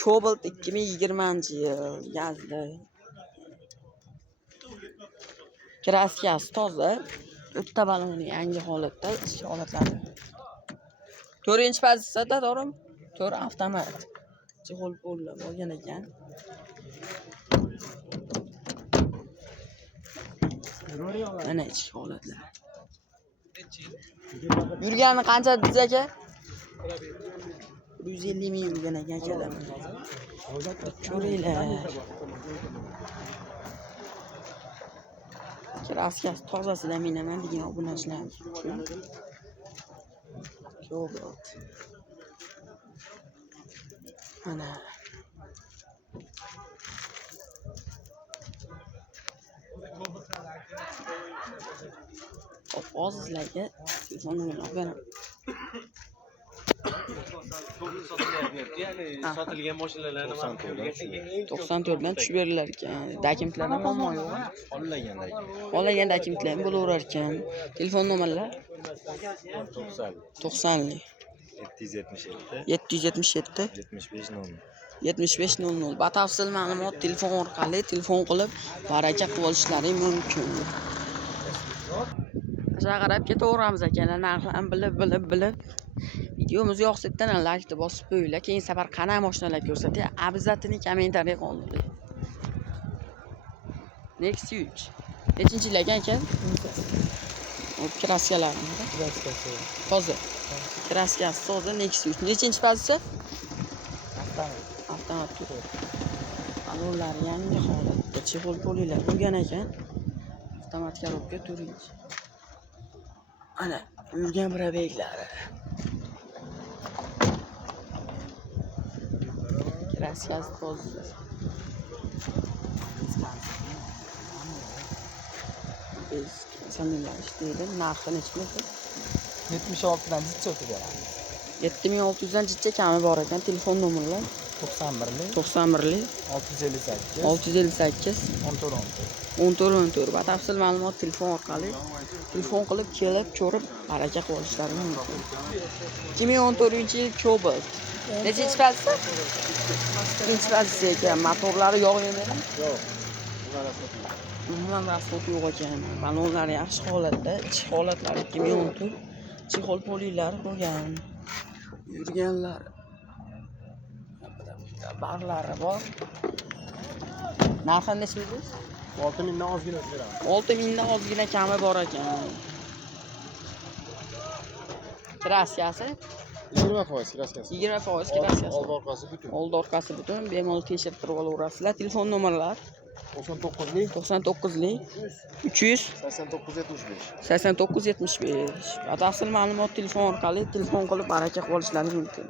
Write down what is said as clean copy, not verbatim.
Cobalt 2020-yil yazda. Kraskasi toza. Bitta baloni yangi holatda, ichki holatlari. 4-chi pozitsiyada to'g'rimi? 4 avtomat. Chexol bo'lib olgan ekan. Mana ichki holatlar. Yurgani qancha dediz aka? 150 ming yurgan ekan keladi. Ko'ringlar. Kraskasi tozasidan minaman degan obunachilarimiz uchun. Cobalt. Mana. Hozir sizlarga telefonimni beraman. Sotilgan mashinalarni 94 dan tushib berilar ekan. Dokumentlarda muammo yo'q. Qolagan dokumentlar ham bo'laverar ekan. Telefon nomerlar 90 777 7500. Batafsil ma'lumot telefon orqali telefon qilib baraka qilib olishlari mumkin. Aşağı qarab ketaveramiz akalar, narxlarni bilib. Videomiz yoqsa bitta like bosib qo'yinglar. Keyin safar qanday mashinalar ko'rsatay, обязательно kommentariy qoldiring. Next 3. Nechinchi yil ekan? Kraskalarni. Toza. Kraskasi toza, Next 3. Nechinchi pozitsiya? Avtomat. Balonlar yangi holatda, chexol polilar bo'lgan ekan. Avtomat korobka 4-chi. Ana, yurgan probeklari. Kraskasi toza. Biz sanırlar işteydi. Narxı neçə bo'ldi? 76 dan jicha o'tib beramiz. 7600 dan jicha kami bor ekan. Telefon nomerlar 91lik 658 1414. Batafsil ma'lumot telefon orqali telefon qilib kelib ko'rib baraka qilib olishlari mumkin. 2014-yil Cobalt. Nechinchi pozitsiya? Ikkinchi pozitsiya ekan. Motorlari yog' yemadimi? Yo'q. Umuman rasxod yo'q ekan. Balonlar yaxshi holatda, ichki holatlari 2014. Chexol polilari bo'lgan. Yurganlar. Barlari bor. Narxi necha dedingiz? 6000 dan ozgina beramiz. 6000 dan ozgina kami bor ekan. Kraskasi 20% kraskasi. 20% kraskasi. Old orqasi butun. Old orqasi butun. Bemalol tekshirtirib olaverasizlar. Telefon nomerlar 99lik 300 8975. Batafsil ma'lumot telefon orqali telefon qilib baraka qilib olishlari mumkin.